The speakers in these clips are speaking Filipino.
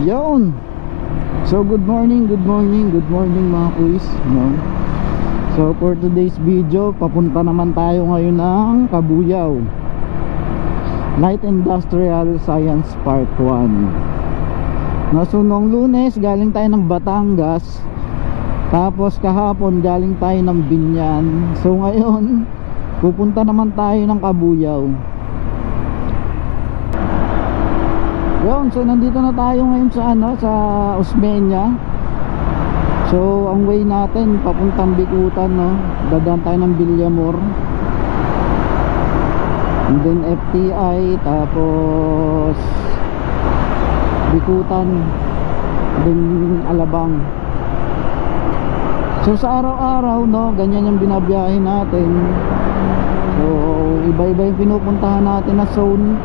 Yun. So good morning mga kuis, no? So for today's video, papunta naman tayo ngayon ng Kabuyao Light Industrial Science Park 1. So nung Lunes galing tayo ng Batangas, tapos kahapon galing tayo ng Binyan. So ngayon pupunta naman tayo ng Kabuyao. Yun, so nandito na tayo ngayon sa sa Osmeña. So ang way natin papuntang Bikutan, no? Dadaan tayo ng Villamor, and then FTI, tapos Bikutan, then Alabang. So sa araw-araw, no, ganyan yung binabiyahe natin. So iba-iba yung pinupuntahan natin na zone.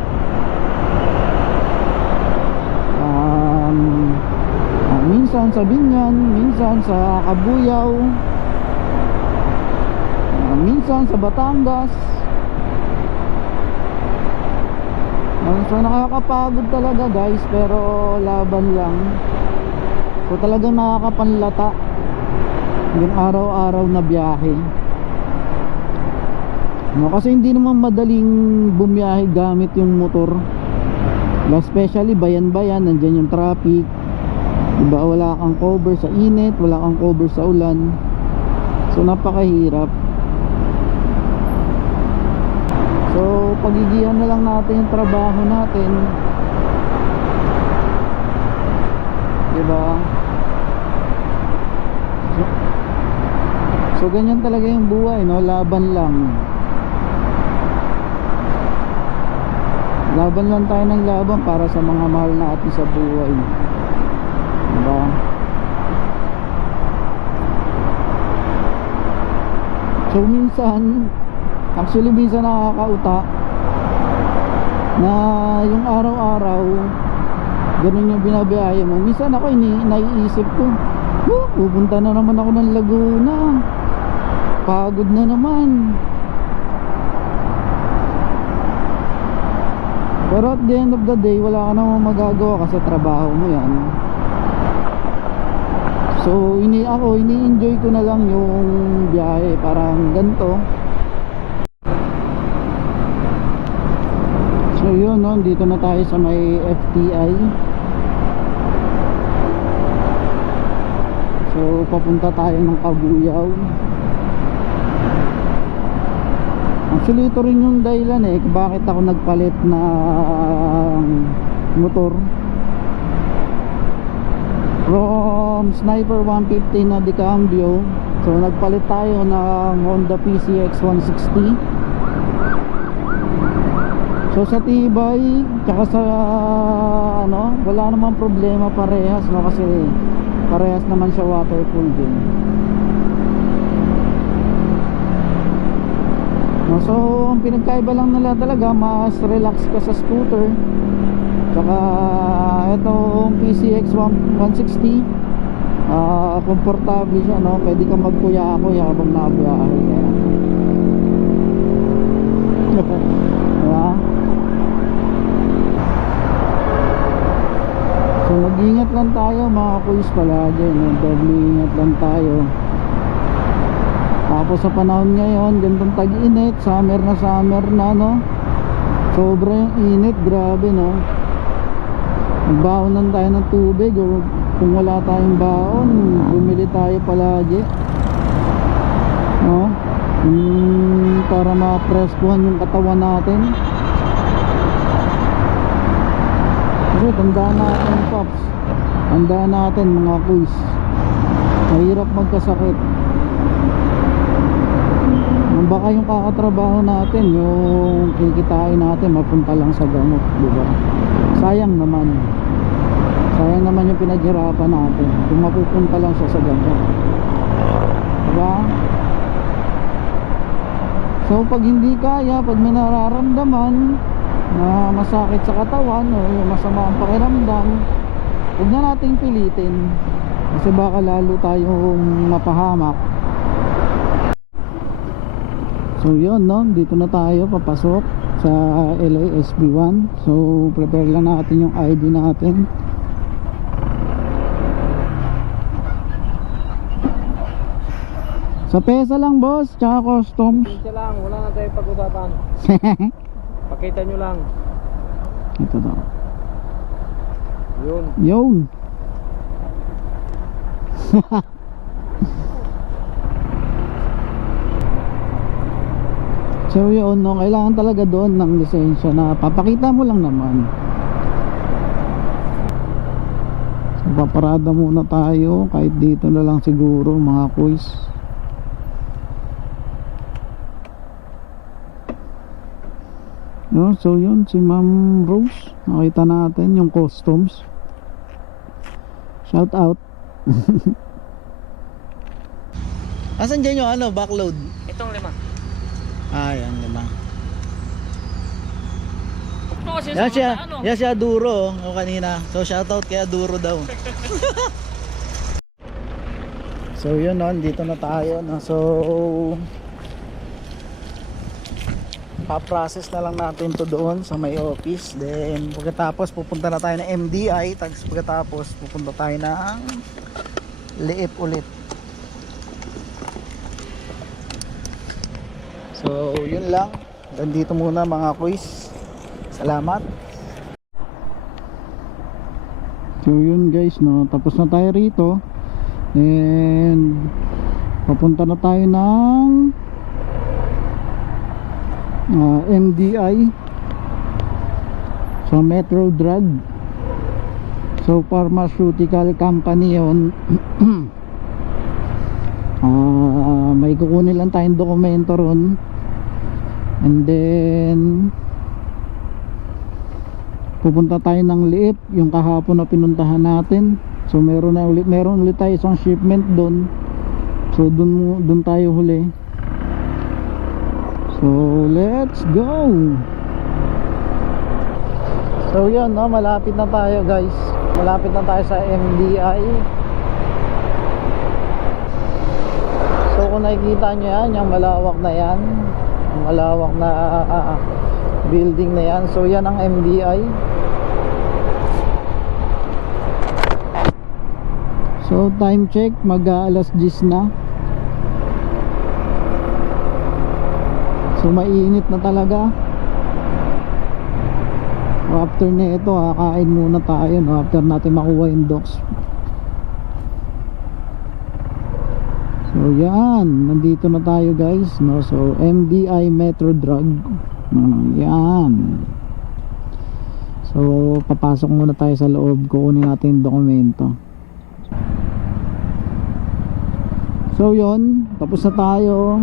Minsan sa Binyan, minsan sa Kabuyao, minsan sa Batangas. So nakakapagod talaga guys, pero laban lang. So talagang nakakapanlata yung araw-araw na biyahe, no? Kasi hindi naman madaling bumiyahe gamit yung motor, especially bayan-bayan, nandyan yung traffic, diba? Wala kang cover sa init, wala kang cover sa ulan. So napakahirap. So pagigihan na lang natin yung trabaho natin, diba? So ganyan talaga yung buhay, no? Laban lang. Laban lang tayo ng laban para sa mga mahal natin sa buhay, diba? So minsan, actually minsan nakakauta na yung araw-araw ganun yung binabiyahe mo. Minsan ako naiisip ko, pupunta na naman ako ng Laguna, pagod na naman. Pero at the end of the day, wala ka namang magagawa kasi trabaho mo yan. So ini-enjoy ko na lang yung biyahe, parang ganito. So yun, no, dito na tayo sa may FTI. So papunta tayo ng Kabuyao. Actually ito rin yung dahilan bakit ako nagpalit na motor from Sniper 150 na Decambio. So nagpalit tayo ng Honda PCX 160. So sa tibay tsaka sa wala namang problema, parehas, no? Kasi parehas naman siya watercooled din. So ang pinagkaiba lang nila talaga, mas relax ka sa scooter. Tsaka itong PCX 160, komportable siya, no? Pwede kang magkuya-kuya habang nabiyahe. Diba? So mag-ingat lang tayo mga kuys palagi, no? Doble ingat lang tayo. Tapos sa panahon ngayon, gandang tag-init, summer na, no? Sobrang init, grabe, no? Magbaonan tayo ng tubig, o kung wala tayong baon, bumili tayo palagi, no? Para ma-freskuhan yung katawan natin. Kasi tandaan natin, Pops, tandaan natin mga kuys, mahirap magkasakit. Baka yung kakatrabaho natin, yung kikitain natin, mapunta lang sa gamot, diba? Sayang naman yung pinaghirapan natin kung mapupunta lang siya sa gamot, diba? So pag hindi kaya, pag may nararamdaman na masakit sa katawan o masama ang pakiramdam, huwag na nating pilitin, kasi baka lalo tayong mapahamak. So yun, no, dito na tayo papasok sa LASB1. So prepare lang natin yung ID natin. Sa pesa lang boss, tsaka customs. Siya lang, wala na tayong pag-usapan. Pakita nyo lang. Ito daw. Yun. Yun. So yun, no, kailangan talaga doon ng lisensya na papakita mo lang naman. So paparada muna tayo kahit dito na lang siguro mga kuys. No, so yun si Ma'am Rose, nakita natin yung customs. Shout out. Asan dyan yung ano, backload? Itong 5. Ah, yan naman. Ito kasi Yan siya, ano. yan siya Duro o kanina. So shoutout kaya Duro daw. So yun no, dito na tayo no. So pa-process na lang natin to doon sa may office. Then pagkatapos pupunta na tayo ng MDI. Tapos pagkatapos pupunta tayo ng Liip ulit. So yun lang. Dito muna mga kuys. Salamat. So yun guys no, tapos na tayo rito. And papunta na tayo ng MDI sa Metro Drug. So pharmaceutical company yun. May kukunin lang tayong dokumento ron. And then pupunta tayo ng Liip, yung kahapon na pinuntahan natin. So meron ulit tayo isang shipment doon. So doon tayo huli. So let's go. So yun no, malapit na tayo guys. Malapit na tayo sa MDI. So kung nakikita nyo yan, yung malawak na yan, yung malawak na building na yan. So yan ang MDI. So time check, mag-alas 10 na. So mainit na talaga. So after nito kakain muna tayo no? After natin makuha yung docs. So yan, nandito na tayo guys no? So MDI Metro Drug. Yan. So papasok muna tayo sa loob. Kukunin natin yung dokumento. So yun, tapos na tayo.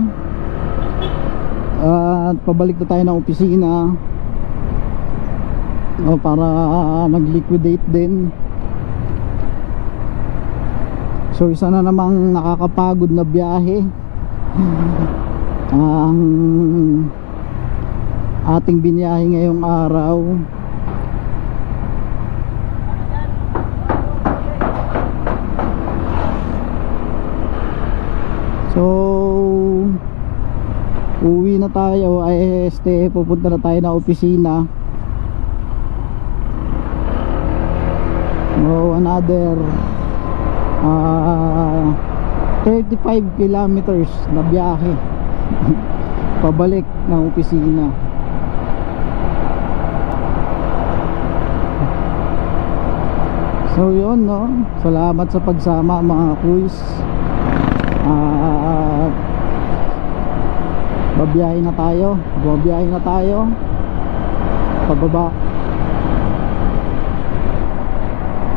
At pabalik na tayo ng opisina para mag-liquidate din. So isa na namang nakakapagod na biyahe ang ating biniyahe ngayong araw. So uwi na tayo, pupunta na tayo na opisina. So another 35 kilometers na biyahe pabalik ng opisina. So yun no, salamat sa pagsama mga kuys. Babiyahe na tayo, pababa